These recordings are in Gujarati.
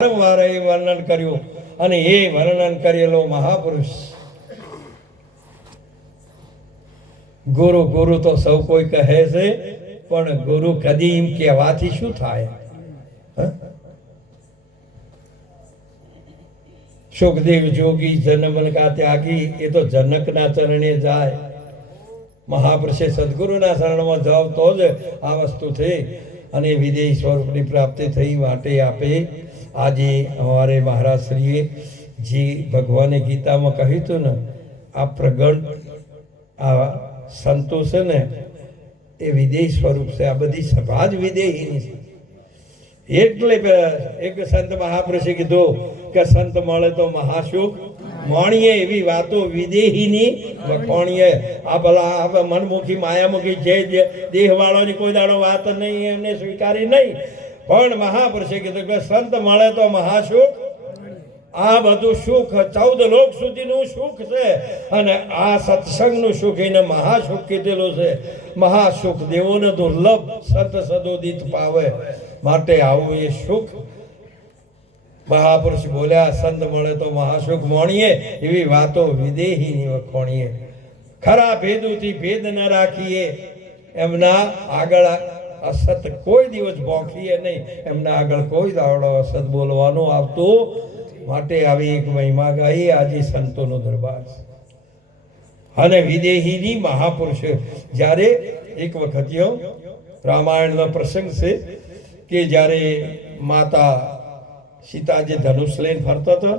વારંવાર એ વર્ણન કર્યું અને એ વર્ણન કરેલો મહાપુરુષ ગુરુ ગુરુ તો સૌ કોઈ કહે છે, પણ ગુરુ કદી એમ કહેવાથી શું થાય? સુખદેવ જોગી જન્મ કા ત્યાગી એ તો જનકના ચરણે જાય. મહાપુરુષે સદગુરુના શરણમાં જાવ તો જ આ વસ્તુ થઈ અને વિદેહી સ્વરૂપની પ્રાપ્તિ થઈ. માટે આપે આજે અમારે મહારાજ શ્રીએ જે ભગવાને ગીતામાં કહ્યું હતું ને, આ પ્રગટ આ સંતો છે ને એ વિદેહી સ્વરૂપ છે. આ બધી સભા જ વિદેહીની છે. એટલે એક સંત મહાપુરુષે કીધું કે સંત મળે તો મહાસુખ માણીએ, એવી વાતો વિદેહીની વખોણીએ. આ ભલા મનમુખી માયામુખી જે દેહવાળોની કોઈ દાડો વાત નહીં, એમને સ્વીકારી નહીં. પણ મહાપુરુષે કીધું કે સંત મળે તો મહાસુખ. આ બધું સુખ 14 લોક સુધીનું સુખ છે અને આ સત્સંગનું સુખ એને મહાસુખ કીધેલું છે. મહાસુખ દેવોને દુર્લભ સત સદોદિત પાવે. માટે આવું એ સુખ મહાપુરુષ બોલ્યા, સંત મળે તો મહાસુખ માણીએ, એવી વાતો વિદેહીની વખોણીએ. ખરા ભેદુથી ભેદ ન રાખીએ, એમના આગળ અસત કોઈ દિવસ ભોંખીએ નહીં, એમના આગળ કોઈ દાવડો અસત બોલવાનું આવતું. માટે આવી એક મહિમા ગાઈ આજે સંતોનો દરબાર અને વિદેહીની મહાપુરુષ. જ્યારે એક વખત રામાયણનો પ્રસંગ છે કે જ્યારે માતા સીતાજી ધનુષ લઈને ફરતો હતો,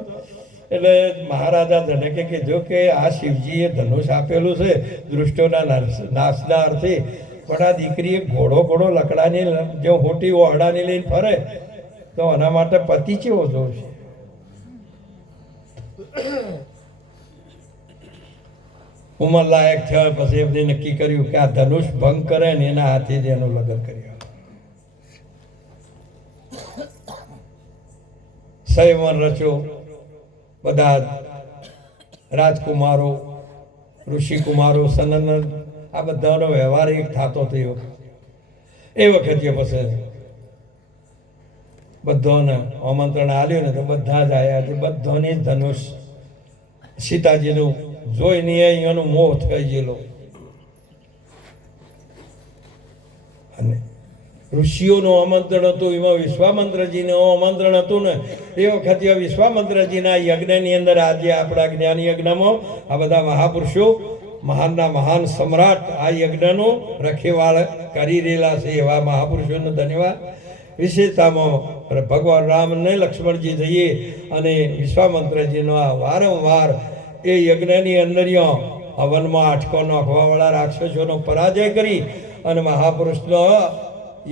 એટલે મહારાજા જનકે કીધું કે આ શિવજીએ ધનુષ આપેલું છે દુષ્ટોના નાશના અર્થે, પણ આ દીકરીએ ઘોડો લકડાની જો હોટી ઓહડાની લઈને ફરે તો આના માટે પતિ કેવો જોશે? ઉંમર લાયક થયા પછી એમને નક્કી કર્યું કે આ ધનુષ ભંગ કરે ને એના હાથે જ એનું લગ્ન કર્યું. સંયમન રચ્યો. બધા રાજકુમારો, ઋષિકુમારો, સનન આ બધાનો વ્યવહાર એક થતો થયો. એ વખતે પછી બધાને આમંત્રણ આલ્યું ને તો બધા જ આવ્યા. બધાની ધનુષ સીતાજીનું જોઈને અહીંયાનો મોહ થઈ ગયેલો. અને ઋષિઓનું આમંત્રણ હતું, એમાં વિશ્વામિત્રજીનું આમંત્રણ હતું ને. એ વખતે વિશ્વામિત્રજીના યજ્ઞની અંદર આજે આપણા જ્ઞાન યજ્ઞમાં આ બધા મહાપુરુષો મહાનના મહાન સમ્રાટ આ યજ્ઞનો રખેવાળ કરી રહેલા છે. એવા મહાપુરુષોનો ધન્યવાદ. વિશેષતામાં ભગવાન રામ ને લક્ષ્મણજી જઈએ અને વિશ્વામિત્રજીનો આ વારંવાર એ યજ્ઞની અંદર આ વનમાં આટકો નાખવાવાળા રાક્ષસોનો પરાજય કરી અને મહાપુરુષનો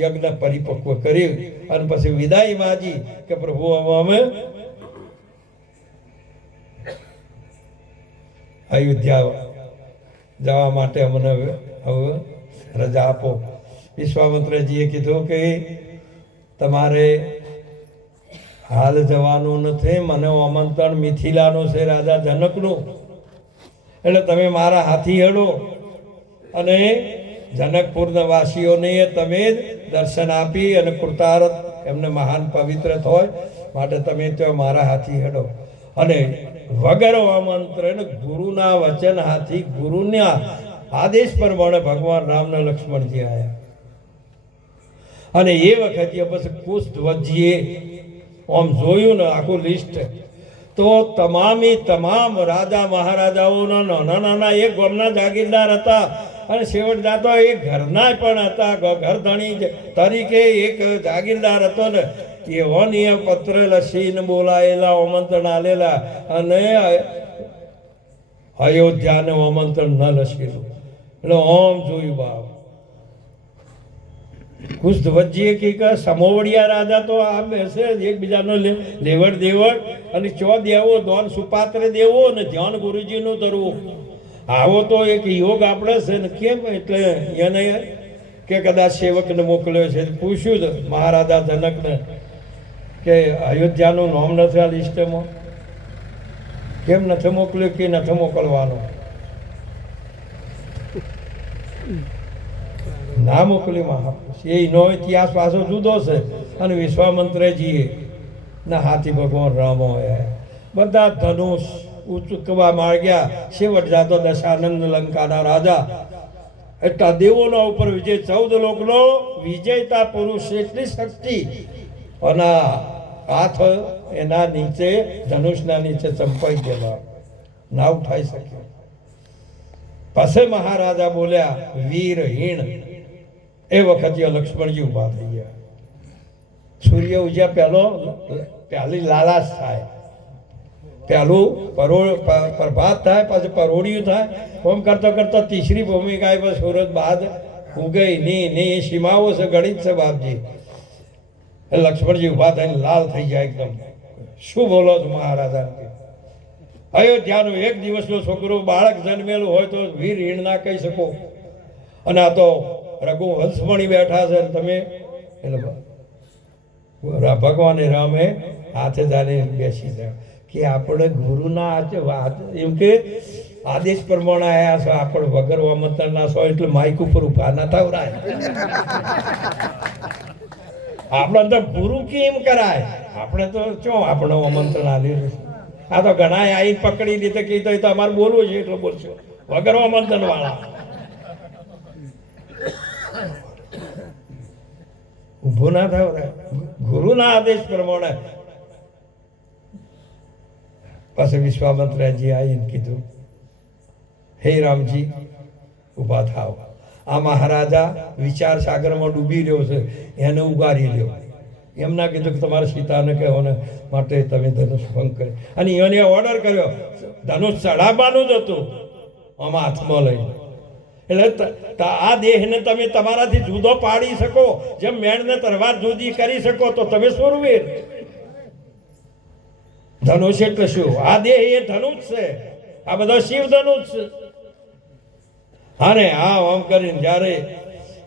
યજ્ઞ પરિપક્વ કર્યું અને પછી વિદાય માજી કે પ્રભુ અમે અયોધ્યા જવા માટે અમને હવે રજા આપો. વિશ્વામિત્રજીએ કીધું કે તમારે હાલ જવાનું નથી, મને આમંત્રણ મિથિલાનું છે, રાજા જનકનું. એટલે તમે મારા હાથી હેડો અને જનકપુરના વાસીઓને તમે દર્શન આપી અને કૃતાર્થ એમને મહાન પવિત્ર થાય માટે તમે ત્યાં મારા હાથી હેડો. અને વગર આમંત્રણ ગુરુના વચન હાથી ગુરુના આદેશ પ્રમાણે ભગવાન રામના લક્ષ્મણજી આવ્યા. અને એ વખતે પછી કુશધ્વજીએ આમ જોયું ને આખું લિસ્ટ, તો તમામ રાજા મહારાજાઓના નાના નાના એક ગામના જાગીરદાર હતા અને છેવટ જાતો એક ઘરના પણ હતા. ઘરધણી તરીકે એક જાગીરદાર હતો ને, એવોની પત્ર લસીને બોલાયેલા, આમંત્રણ આલેલા અને અયોધ્યાને આમંત્રણ ન લસેલું. એટલે ઓમ જોયું બાપ. કુશધ્વજીએ કે સમોવડિયા રાજા તો આ બેસે એકબીજાનો લેવડ દેવડ અને ચો દેવો, ધોન સુપાત્ર દેવો અને ધ્યાન ગુરુજીનું ધરવું. આવો તો એક યોગ આપણે છે ને. કેમ? એટલે એને કે કદાચ સેવકને મોકલ્યો છે. પૂછ્યું મહારાજા જનકને કે અયોધ્યાનું નામ નથી આ લિસ્ટમાં, કેમ નથી મોકલ્યું? કે નથી મોકલવાનું. ના મોકલી મહાપુરુષ. એનો ઇતિહાસ પાછો જુદો છે. અને વિશ્વામિત્રજીએ ના હાથી ભગવાન રામ હોય બધા ધનુષ ઉચકવા માંગ્યા છેવટ જાતો દશાનંદ લંકાના રાજા એટલા દેવોના ઉપર વિજય 14 લોકનો વિજેતા પુરુષ એટલી શક્તિ અને હાથ એના નીચે ધનુષના નીચે ચંપાઈ ગયેલા ના ઉઠાઈ શક્યો પછી મહારાજા બોલ્યા વીર હીણ એ વખતે લક્ષ્મણજી ઉભા થઈ ગયા સૂર્ય ઉજ્યા પહેલી લાલાશ થાય પહેલું પ્રભાત થાય પછી પરોડિયું થાય ઓમ કરતા કરતા તીસરી ભૂમિકા આવી પછી સુરત બાદ ઉગઈ ની સીમાઓ છે ગણિત છે બાપજી લક્ષ્મણજી ઉભા થઈને લાલ થઈ જાય એકદમ શું બોલો છો મહારાજા અયોધ્યાનો એક દિવસનો છોકરો બાળક જન્મેલું હોય તો વીર હીણ ના કહી શકો અને આ તો રઘુવંશમણી બેઠા છે તમે એટલે ભગવાને રામે હાથે જાને બેસી જાય કે આપણે ગુરુના વાત એમ કે આદેશ પ્રમાણે આવ્યા છો આપણે વગર આમંત્રણ ના છો એટલે માઇક ઉપર ઉભા ના થવરાય આપણે તો ગુરુ કેમ કરાય આપણે તો ચો આપણે આમંત્રણ આલેલું આ તો ઘણા આઈ પકડી લીધે કીધું તો અમારે બોલવું છે એટલે બોલશો વગર આમંત્રણ વાળા ઉભો ના થવરાય ગુરુના આદેશ પ્રમાણે પછી વિશ્વામિત્રજી આવીને કીધું હે રામજી ઊભા થાવ આ મહારાજા વિચાર સાગરમાં ડૂબી રહ્યો છે એને ઉગારી લ્યો એમ ના કીધું કે તમારે સીતાને કહેવાને માટે તમે ધનુષ ભંગ કરી અને એને ઓર્ડર કર્યો ધનુષ ચડાવવાનું જ હતું આમાં હાથમાં લઈને એટલે આ દેહને તમે તમારાથી જુદો પાડી શકો જેમ મેણને તલવાર જુદી કરી શકો તો તમે સુરવીર ધનુષ એટલે શું આ દેહ એ ધનુષ છે આ બધા શિવ ધનુષ છે અને આમ કરીને જ્યારે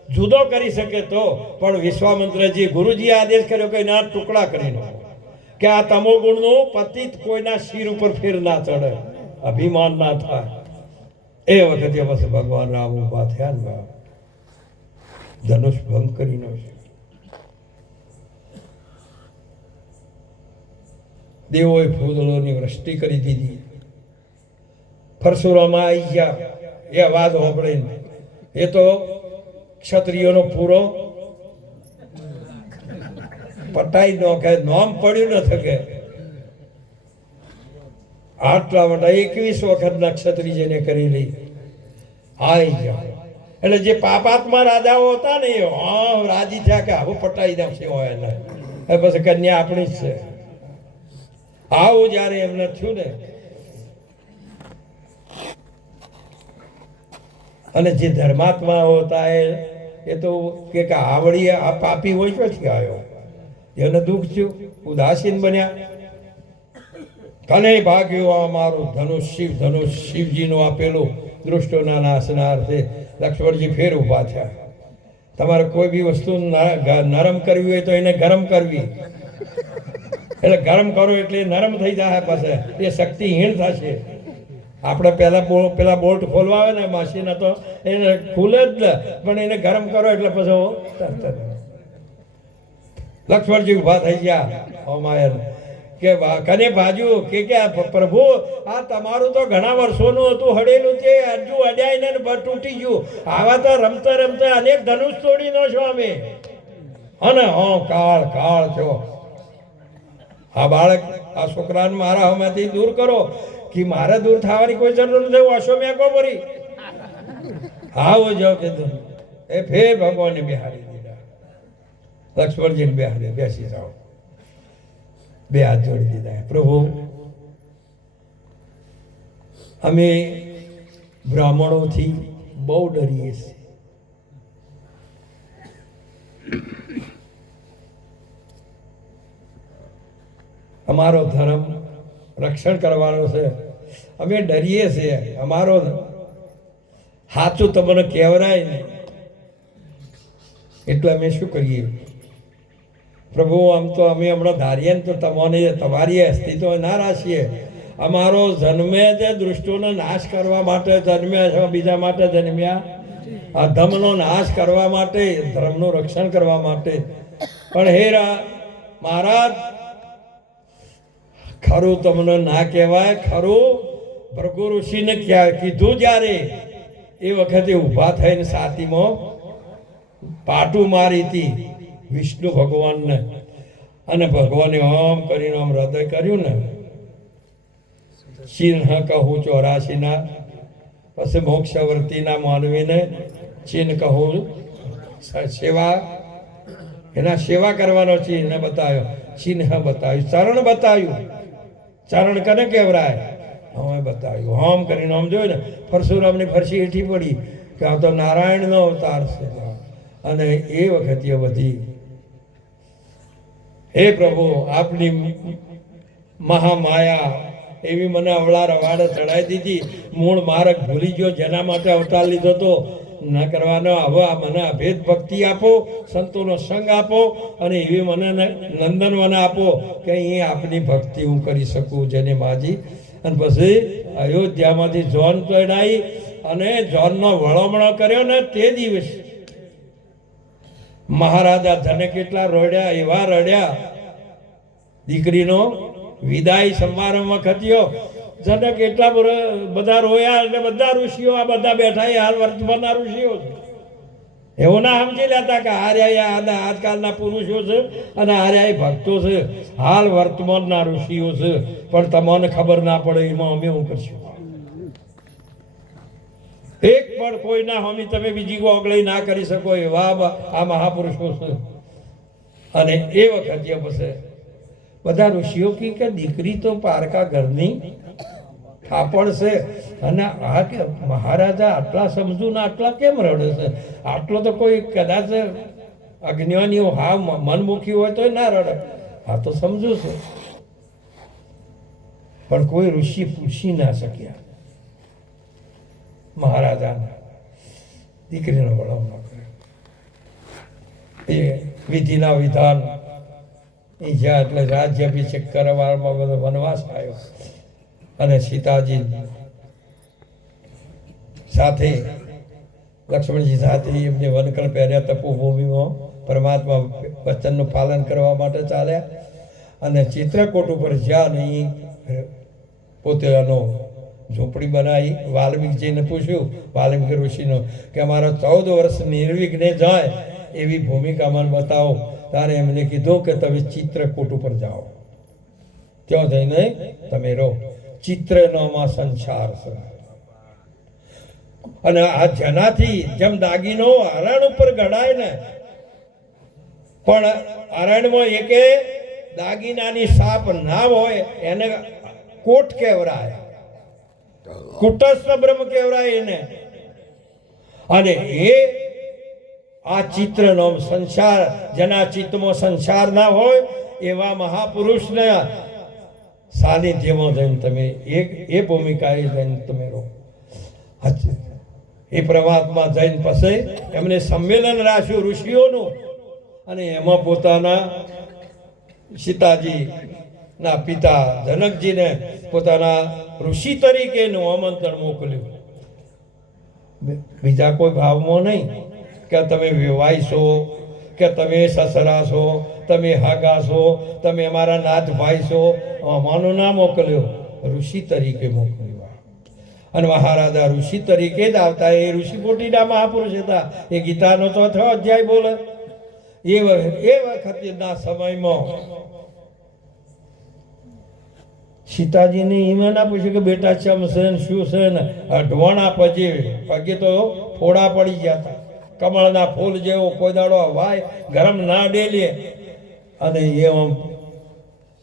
જુદો કરી શકે તો પણ વિશ્વામિત્રજી ગુરુજીએ આદેશ કર્યો કે એના ટુકડા કરી નાખો કે આ તમો ગુણનું પતિત કોઈના શિર ઉપર ફેર ના ચડે અભિમાન ના થાય એ વખતે બસ ભગવાન રામ ઉભા થયા ને ધનુષ ભંગ કરી નાખ્યો દેવોએ ફૂલોની વૃષ્ટિ કરી દીધી પરશુરામા આવી ગયા એ અવાજ સાંભળીને એ તો ક્ષત્રિયોનો પૂરો પટાઈ ન કે નામ પડ્યું ન થકે આટલા માટે 21 વખત ક્ષત્રિય જેને કરી લઈ આવી ગયા એટલે જે પાપાત્મા રાજાઓ હતા ને એ રાજી થયા કે આવું પટાઈ નાખશે હોય એને પછી કન્યા આપણી જ છે આવું જયારે એમને થયું ને અને જે ધર્માત્માઓ હતા એ તો કે આવડી આ પાપી હોય ક્યાંથી આવ્યો એને દુઃખ થયું ઉદાસીન બન્યા કને ભાગ્યો આ મારું ધનુષ શિવજીનું આપેલું દૃષ્ટોના નાશનાર્થે લક્ષ્મણજી ફેર ઉભા થયા તમારે કોઈ બી વસ્તુ નરમ કરવી હોય તો એને ગરમ કરવી એટલે ગરમ કરો એટલે નરમ થઈ જાય પાસે એ શક્તિહીન થશે આપણે પેલા બોલ્ટ ખોલવા આવે ને મશીન તો એને ખુલે જ ને પણ એને ગરમ કરો એટલે પછી લક્ષ્મણજી ઉભા થઈ ગયા અમાયર કે કને બાજુ કે પ્રભુ આ તમારું તો ઘણા વર્ષોનું હતું હડેલું છે હજુ અડાઈને તૂટી ગયું આવા તો રમતા રમતા અનેક ધનુષ તોડી નો છો અમે અને કાળ છો આ બાળક આ છોકરાને મારા હમાંથી દૂર કરો કે મારે દૂર થવાની કોઈ જરૂર નથી વાસો મેકો ભરી આવો જાઓ કીધું એ ફેર ભગવાનને બેહાડી દીધા લક્ષ્મણજીને બેહાડી બેસી જાઓ બે હાથ જોડી દીધા પ્રભુ અમે બ્રાહ્મણોથી બહુ ડરીએ છીએ અમારો ધર્મ રક્ષણ કરવાનો છે અમે ડરીએ છીએ અમારો સાચું તમને કહેવરાય ને એટલે અમે શું કરીએ પ્રભુ આમ તો અમે હમણાં ધારીએ ને તો તમારી અસ્તિત્વ ના રાખીએ અમારો જન્મે જ દૃષ્ટિનો નાશ કરવા માટે જન્મ્યા છે બીજા માટે જન્મ્યા અધમનો નાશ કરવા માટે ધર્મનું રક્ષણ કરવા માટે પણ હે મહારાજ ખરું તમને ના કહેવાય. ખરું ભૃગુ ઋષિને કીધું જ્યારે એ વખતે ઊભા થઈને છાતીમાં પાટું મારી હતી વિષ્ણુ ભગવાનને, અને ભગવાને ઓમ કરીને આમ હૃદય કર્યું ને, ચિહ્ન કહું 84ના, પછી મોક્ષવર્તીના માનવીને ચિહ્ન કહું સેવા, એના સેવા કરવાનો ચિહ્ન બતાવ્યો, ચિહ્ન બતાવ્યું, ચરણ બતાવ્યું. ચરણ કને કેવરાય? હવે બતાવ્યું. હોમ કરીને આમ જોયું ને, પરશુરામની ફરસી હેઠી પડી કે આ તો નારાયણનો અવતાર છે. અને એ વખતે બધી હે પ્રભુ આપની મહામાયા એવી મને અવળા રવાડે ચડાવી દીધી. મૂળ માર્ગ ભૂલી ગયો, જેના માટે અવતાર લીધો તો ન કરવાનો. હવે મને અભેદ ભક્તિ આપો, સંતોનો સંગ આપો, અને એવી મને નંદનવન આપો કે અહીં આપની ભક્તિ હું કરી શકું. જેને માજી અને પછી અયોધ્યામાંથી જોન તોડાઈ અને જોનનો વળોમણો કર્યો ને તે દિવસ મહારાજા ધને કેટલા રડ્યા, એવા રડ્યા. દીકરીનો વિદાય સમારંભ વખત્યો જનક એટલા બધા રોયા. એટલે બધા ઋષિઓ આ બધા બેઠા એ હાલ વર્તમાનના ઋષિઓ છે. એવું ના સમજી લેતા કે હાર્યા આજકાલના પુરુષો છે અને હાર્યા ભક્તો છે. હાલ વર્તમાનના ઋષિઓ છે, પણ તમને ખબર ના પડે એમાં અમે શું કરશું? એક પણ કોઈ ના હોમી તમે બીજી ઓગળી ના કરી શકો એવા આ મહાપુરુષો છે. અને એ વખતે પછી બધા ઋષિઓ કે દીકરી તો પારકા ઘરની થાપણ છે, અને આ કે મહારાજા આટલા સમજુ ને આટલા કેમ રડે છે? આટલો તો કોઈ કદાચ અજ્ઞાનીઓ હા મનમુખી હોય તો ના રડે, આ તો સમજુ છે. પણ કોઈ ઋષિ પૂછી ના શક્યા મહારાજાને દીકરીનો વળામણો કર્યો. એ વિધિના વિધાન એ જ્યાં એટલે રાજ્યાભિષેક કરવાવામાં બધો વનવાસ આવ્યો, અને સીતાજી સાથે લક્ષ્મણજી સાથે એમને વનકળ પહેર્યા. તપોભૂમિમાં પરમાત્મા વચનનું પાલન કરવા માટે ચાલ્યા, અને ચિત્રકૂટ ઉપર જ્યાં નહીં પોતાનો ઝૂંપડી બનાવી. વાલ્મીકજીને પૂછ્યું, વાલ્મીકી ઋષિનો, કે અમારા 14 વર્ષ નિર્વિઘ્ને જાય એવી ભૂમિકા મને બતાવો. ત્યારે એમને કીધું કે તમે ચિત્રકૂટ ઉપર જાઓ, ત્યાં જઈને તમે રહો. ચિત્રનોમાં સંસાર છે, અને આ જેનાથી જેમ દાગીનો હરણ ઉપર ઘડાય ને, પણ હરણમાં એકે દાગીનાની સાપ ના હોય એને કોટ કહેવરાય, કુટસ્થ બ્રહ્મ કહેવરાય એને. અને એ આ ચિત્રનો સંસાર, જેના ચિત્તમાં સંસાર ના હોય એવા મહાપુરુષને સાનિધ્યમાં જઈને તમે એ ભૂમિકાએ જઈને તમે રહો. એ પરમાત્મા જઈને પછી એમને સંમેલન રાખ્યું ઋષિઓનું, અને એમાં પોતાના સીતાજી ના પિતા જનકજીને પોતાના ઋષિ તરીકેનું આમંત્રણ મોકલ્યું. બીજા કોઈ ભાવમાં નહીં કે તમે વિવાય છો, કે તમે સસરા છો, તમે હાગા છો, તમે અમારા નાથભાઈ છો. અમાનો ના મોકલ્યો, ઋષિ તરીકે મોકલ્યો. અને મહારાજા ઋષિ તરીકે જ આવતા. એ ઋષિ કોટીના મહાપુરુષ હતા. એ ગીતાનો 4થો અધ્યાય બોલે. એ વખતના સમયમાં સીતાજીને એમાં ના પૂછ્યું કે બેટા ચમ છે ને શું છે ને, અઢવાણા પગે તો ફોડા પડી ગયા હતા, કમળના ફૂલ જેવો. કોઈ દાડો વાય ગરમ ના ડેલે.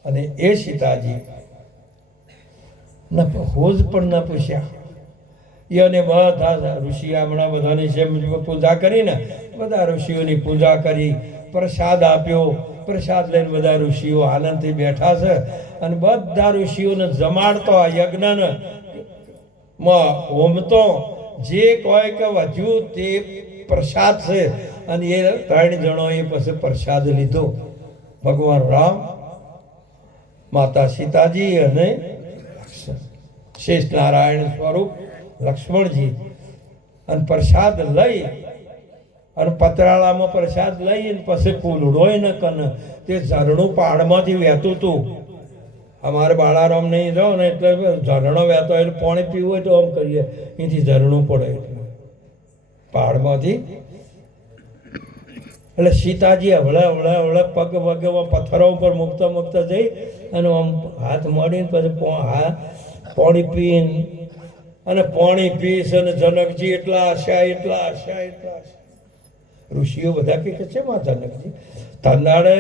અને એ સીતાજી હોજ પણ ન પૂછ્યા. એને બધા ઋષિ હમણાં બધાની જેમ પૂજા કરી ને, બધા ઋષિઓની પૂજા કરી, પ્રસાદ આપ્યો. પ્રસાદ લઈને બધા ઋષિઓ આનંદથી બેઠા છે, અને બધા ઋષિઓને જમાડતો આ યજ્ઞને હોમતો. જે કોઈ કે વધ્યું તે પ્રસાદ છે. અને એ 3 જણોએ પછી પ્રસાદ લીધો. ભગવાન રામ, માતા સીતાજી અને શેષ નારાયણ સ્વરૂપ લક્ષ્મણજી. અને પ્રસાદ લઈ અને પતરાળામાં પ્રસાદ લઈ, પછી ફૂલડોય ન કન તે ઝરણું પહાડમાંથી વહેતું હતું. અમારે બાળારામ નહીં જાઓ ને એટલે ઝરણો વહેતો એટલે પાણી પીવું હોય તો આમ કરીએ, અહીંથી ઝરણું પડે એટલે પહાડમાંથી. એટલે સીતાજી હવળે હવળે હવળે પગ વગે પથ્થરો ઉપર મૂકતા મૂકતા જઈ અને આમ હાથ મળીને પછી પાણી પીને અને પાણી પીશ અને જનકજી એટલા આશા એટલા આશા એટલા આશા. ઋષિઓ બધા કે છે માં જનકજી તંદાડે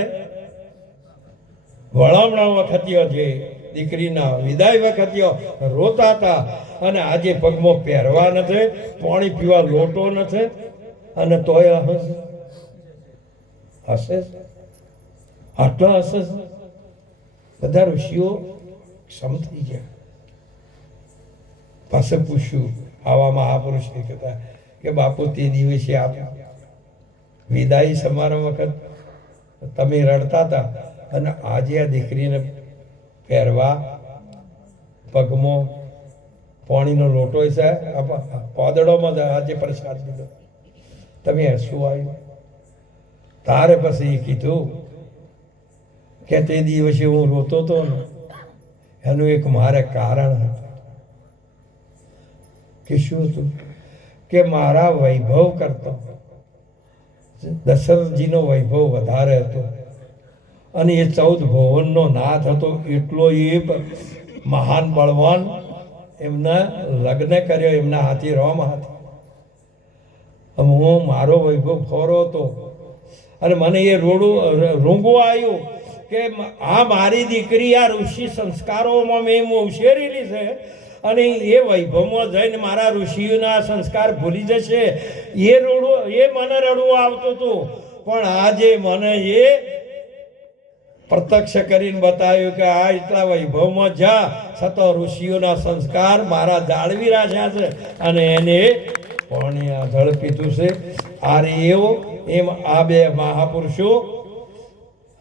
વળામણા વખતીઓ જે દીકરીના વિદાય વખતીઓ રોતા હતા અને આજે પગમાં પહેરવા નથી, પાણી પીવા લોટો નથી અને તોય હશે આટલા હશે. બધા ઋષિઓ ક્ષમ થઈ ગયા. પાસે પૂછ્યું આવા મહાપુરુષે કહેતા કે બાપુ તે દિવસે આપ વિદાય સમારંભ વખત તમે રડતા હતા અને આજે આ દીકરીને પહેરવા પગમાં પાણીનો લોટો છે પોદડોમાં આજે પ્રસાદ દીધો, તમે હસવું આવ્યું. તારે પછી એ કીધું કે તે દિવસે હું રોતો હતો ને એનું એક મારે કારણ હતું. કે શું હતું? કે મારા વૈભવ કરતો દશરથજીનો વૈભવ વધારે હતો અને એ 14 ભુવનનો નાથ હતો. એટલો એ મહાન બળવાન એમના લગ્ન કર્યો એમના હાથી રોમ હાથી. હું મારો વૈભવ ખોરો હતો અને મને એ રૂંગું આવ્યું કે આ મારી દીકરી આ ઋષિ સંસ્કારોમાં મેં ઉછેરેલી છે અને એ વૈભવમાં જઈને મારા ઋષિઓના સંસ્કાર ભૂલી જશે. એ મને રડવું આવતું હતું, પણ આજે મને એ પ્રત્યક્ષ કરીને બતાવ્યું કે આ એટલા વૈભવમાં જા છતાં ઋષિઓના સંસ્કાર મારા જાળવી રાખ્યા છે અને એને પાણી આ જળ પીધું છે. આ એવો એમ આ બે મહાપુરુષો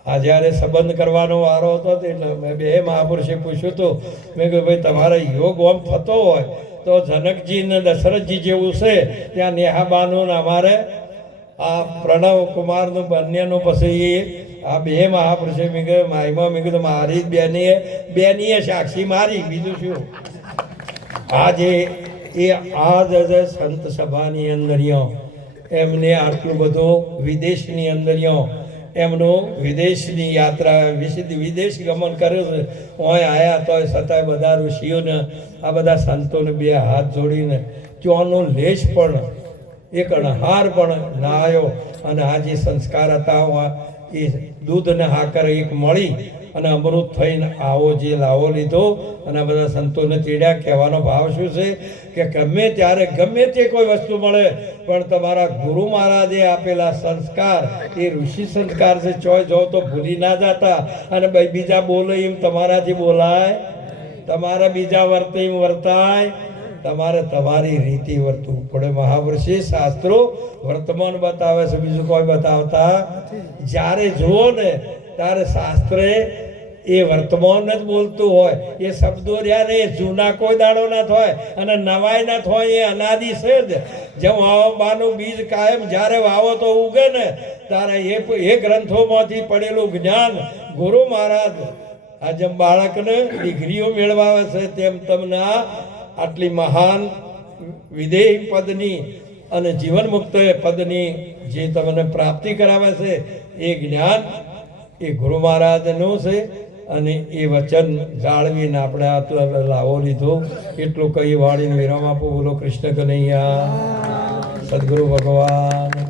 આ જ્યારે સંબંધ કરવાનો વારો હતો એટલે મેં બે મહાપુરુષે પૂછ્યું હતું, મેં કહ્યું ભાઈ તમારા યોગ ઓમ થતો હોય તો જનકજી ને દશરથજી જેવું છે ત્યાં નેહાબાનું અમારે આ પ્રણવ કુમારનું બંનેનું પછી આ બે મહાપુરુષે મેં કહ્યું માયમાં મેં કીધું મારી બેનીએ સાક્ષી મારી, બીજું શું. આજે એ આજ સંત સભાની અંદર એમને આટલું બધું વિદેશની અંદર એમનું વિદેશની યાત્રા વિદેશ ગમન કર્યું છે. અહીં આવ્યા તો છતાંય બધા ઋષિઓને આ બધા સંતોને બે હાથ જોડીને ત્યાંનો લેશ પણ એક અણહાર પણ ના આવ્યો અને આ જે સંસ્કાર હતા એ દૂધ અને હાકર એક મળી અને અમૃત થઈને આવો જે લાવો લીધો અને આ બધા સંતોને ચીડ્યા. કહેવાનો ભાવ શું છે કે ગમે ત્યારે ગમે તે કોઈ વસ્તુ મળે પણ તમારા ગુરુ મહારાજે આપેલા સંસ્કાર એ ઋષિ સંસ્કાર છે. ચોય જો તો ભૂલી ના જતા અને બીજા બોલે એમ તમારાથી બોલાય, તમારા બીજા વર્તે એમ વર્તાય, તમારે તમારી રીતિ વર્તવું પડે. મહાપુરુષે શાસ્ત્રો વર્તમાન બતાવે છે, બીજું કોઈ બતાવતા. જ્યારે જુઓ ને ત્યારે શાસ્ત્રે એ વર્તમાન જ બોલતું હોય. એ શબ્દો રહ્યા ને જૂના કોઈ દાડો ના થાય અને નવાય ના થાય, એ અનાદિ છે જ. જેમ વાવવાનું બીજ કાયમ જ્યારે વાવો તો ઉગે ને ત્યારે એ ગ્રંથોમાંથી પડેલું જ્ઞાન ગુરુ મહારાજ આ જેમ બાળકને ડિગ્રીઓ મેળવાવે છે તેમ તમને આટલી મહાન વિદેહી પદની અને જીવન મુક્ત પદની જે તમને પ્રાપ્તિ કરાવે છે એ જ્ઞાન એ ગુરુ મહારાજનું છે અને એ વચન જાળવીને આપણે આટલા લાવો લીધો. એટલું કઈ વાણીને વિરામ આપો. બોલો કૃષ્ણ કનૈયા સદગુરુ ભગવાન.